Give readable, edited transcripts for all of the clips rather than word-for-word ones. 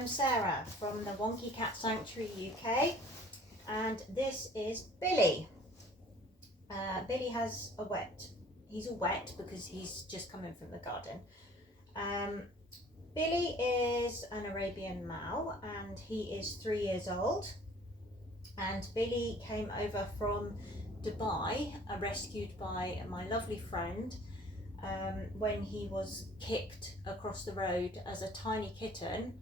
I'm Sarah from the Wonky Cat Sanctuary UK, and this is Billy. Billy has a wet, he's all wet because he's just come in from the garden. Billy is an Arabian Mau and he is 3 years old, and Billy came over from Dubai, rescued by my lovely friend when he was kicked across the road as a tiny kitten,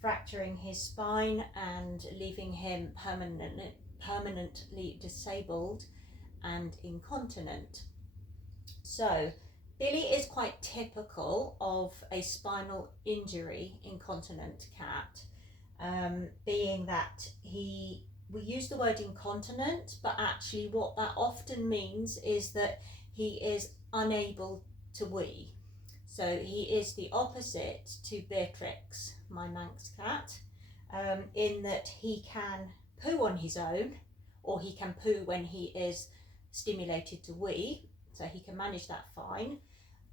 fracturing his spine and leaving him permanently disabled and incontinent. So Billy is quite typical of a spinal injury incontinent cat, being that we use the word incontinent, but actually what that often means is that he is unable to wee. So he is the opposite to Beatrix, my Manx cat, in that he can poo on his own, or he can poo when he is stimulated to wee, so he can manage that fine,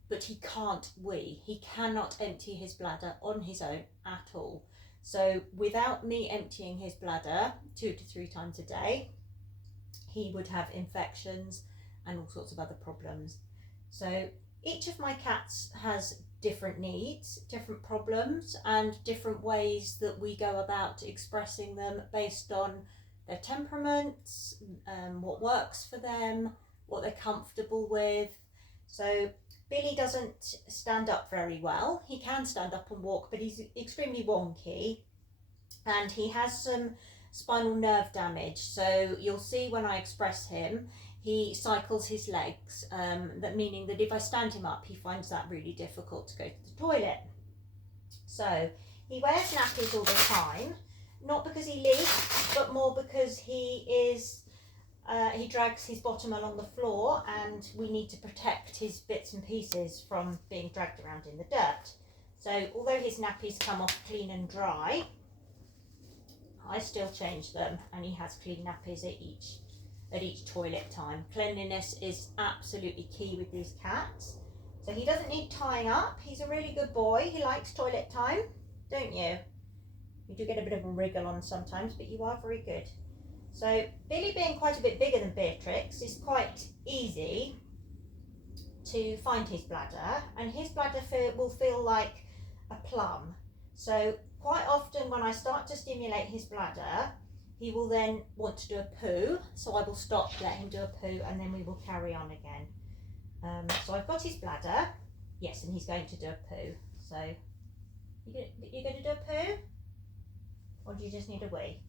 but he can't wee. He cannot empty his bladder on his own at all. So without me emptying his bladder 2 to 3 times a day, he would have infections and all sorts of other problems. So each of my cats has different needs, different problems, and different ways that we go about expressing them based on their temperaments, what works for them, what they're comfortable with. So Billy doesn't stand up very well. He can stand up and walk, but he's extremely wonky, and he has some spinal nerve damage. So you'll see when I express him, he cycles his legs, that meaning that if I stand him up, he finds that really difficult to go to the toilet. So he wears nappies all the time, not because he leaks, but more because he drags his bottom along the floor, and we need to protect his bits and pieces from being dragged around in the dirt. So although his nappies come off clean and dry, I still change them, and he has clean nappies at each toilet time. Cleanliness is absolutely key with these cats. So he doesn't need tying up. He's a really good boy. He likes toilet time, don't you? You do get a bit of a wriggle on sometimes, but you are very good. So Billy, being quite a bit bigger than Beatrix, is quite easy to find his bladder, and his bladder will feel like a plum. So quite often when I start to stimulate his bladder, he will then want to do a poo, so I will stop, let him do a poo, and then we will carry on again. So I've got his bladder, yes, and he's going to do a poo. So you're going to do a poo, or do you just need a wee?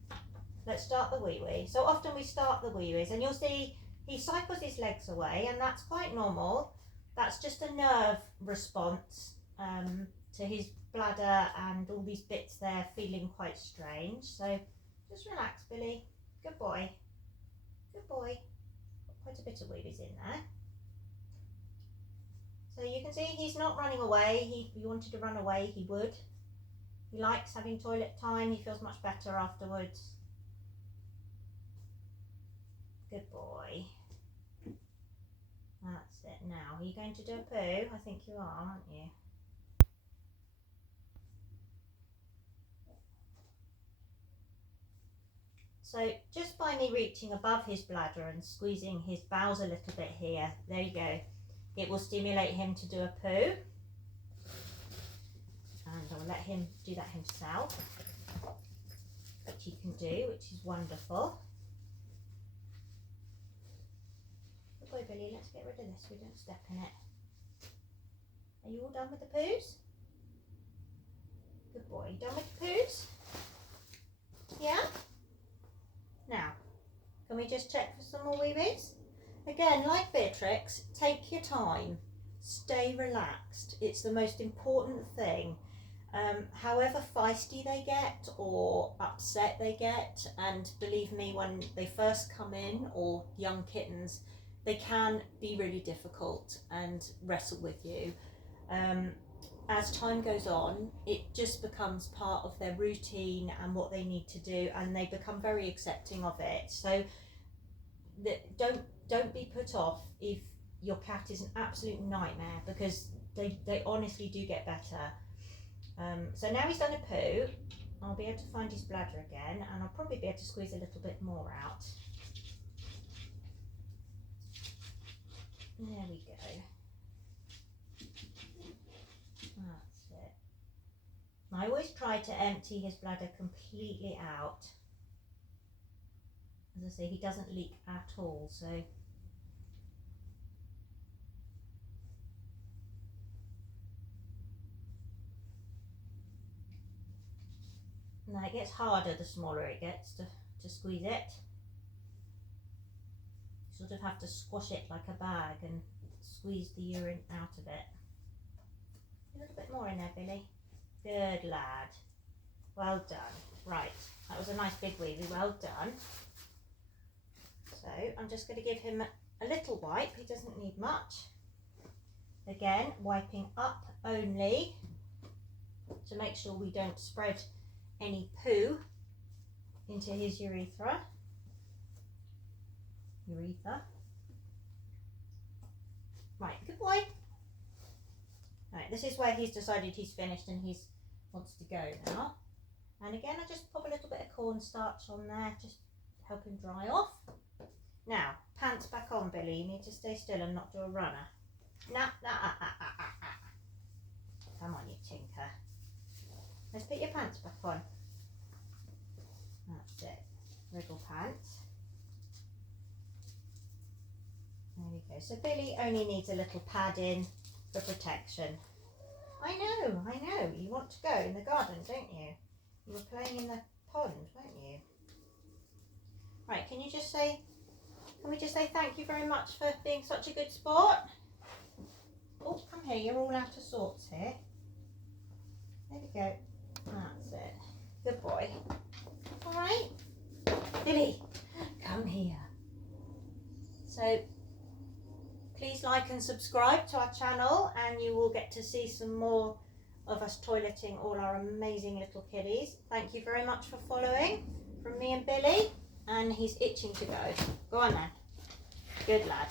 Let's start the wee. So often we start the wee-wees, and you'll see he cycles his legs away, and that's quite normal. That's just a nerve response to his bladder and all these bits there feeling quite strange. So just relax, Billy. Good boy. Good boy. Got quite a bit of wee-wees in there. So you can see he's not running away. If he wanted to run away, he would. He likes having toilet time. He feels much better afterwards. Good boy. That's it. Now, are you going to do a poo? I think you are, aren't you? So just by me reaching above his bladder and squeezing his bowels a little bit here, there you go, it will stimulate him to do a poo. And I'll let him do that himself, which he can do, which is wonderful. Good boy, Billy, let's get rid of this, we don't step in it. Are you all done with the poos? Good boy, you done with the poos? Yeah? Now, can we just check for some more wee-wees? Again, like Beatrix, take your time, stay relaxed. It's the most important thing. However feisty they get or upset they get, and believe me, when they first come in, or young kittens, they can be really difficult and wrestle with you. As time goes on, it just becomes part of their routine and what they need to do, and they become very accepting of it. So don't be put off if your cat is an absolute nightmare, because they honestly do get better. So now he's done a poo, I'll be able to find his bladder again, and I'll probably be able to squeeze a little bit more out. There we go. That's it. I always try to empty his bladder completely out. As I say, he doesn't leak at all, so now it gets harder the smaller it gets to squeeze it. You sort of have to squash it like a bag and squeeze the urine out of it. A little bit more in there, Billy. Good lad. Well done. Right, that was a nice big wheelie. Well done. So I'm just going to give him a little wipe. He doesn't need much. Again, wiping up only to make sure we don't spread any poo into his urethra. Right, good boy. Right, this is where he's decided he's finished and he wants to go now. And again, I just pop a little bit of cornstarch on there, just to help him dry off. Now, pants back on, Billy. You need to stay still and not do a runner. Come on, you tinker. Let's put your pants back on. That's it. Wriggle pants. There we go. So Billy only needs a little padding for protection. I know. You want to go in the garden, don't you? You were playing in the pond, weren't you? Right, can we just say thank you very much for being such a good sport? Oh, come here, you're all out of sorts here. There we go. That's it. Good boy. All right. Billy, come here. So, please like and subscribe to our channel and you will get to see some more of us toileting all our amazing little kiddies. Thank you very much for following from me and Billy. And he's itching to go. Go on then. Good lad.